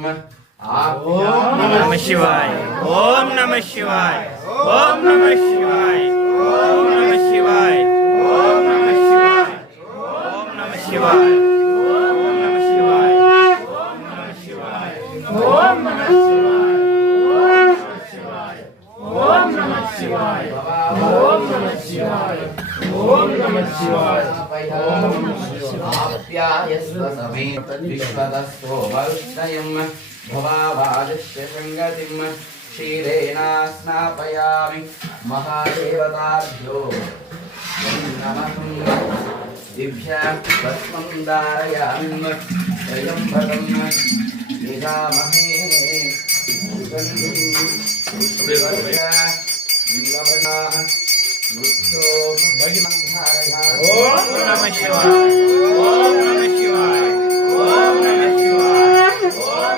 ओम नमः शिवाय ओम नमः शिवाय ओम नमः शिवाय ओम नमः शिवाय ओम नमः शिवाय ओम नमः शिवाय ओम नमः शिवाय ओम नमः शिवाय ओम नमः शिवाय ओम नमः शिवाय ओम नमः शिवाय ओम नमः शिवाय ओम नमः शिवाय आप्यायस्व समेत विश्वतस्तो वरुष्टयम् भवावादिश्य संगतिं क्षीरेण स्नापयामि महादेवताभ्यो नमः दिव्यां भस्मं धारयामि त्र्यम्बकं यजामहे सुगन्धिं पुष्टिवर्धनः मृत्यो धारयामि ओम नमः शिवाय ओम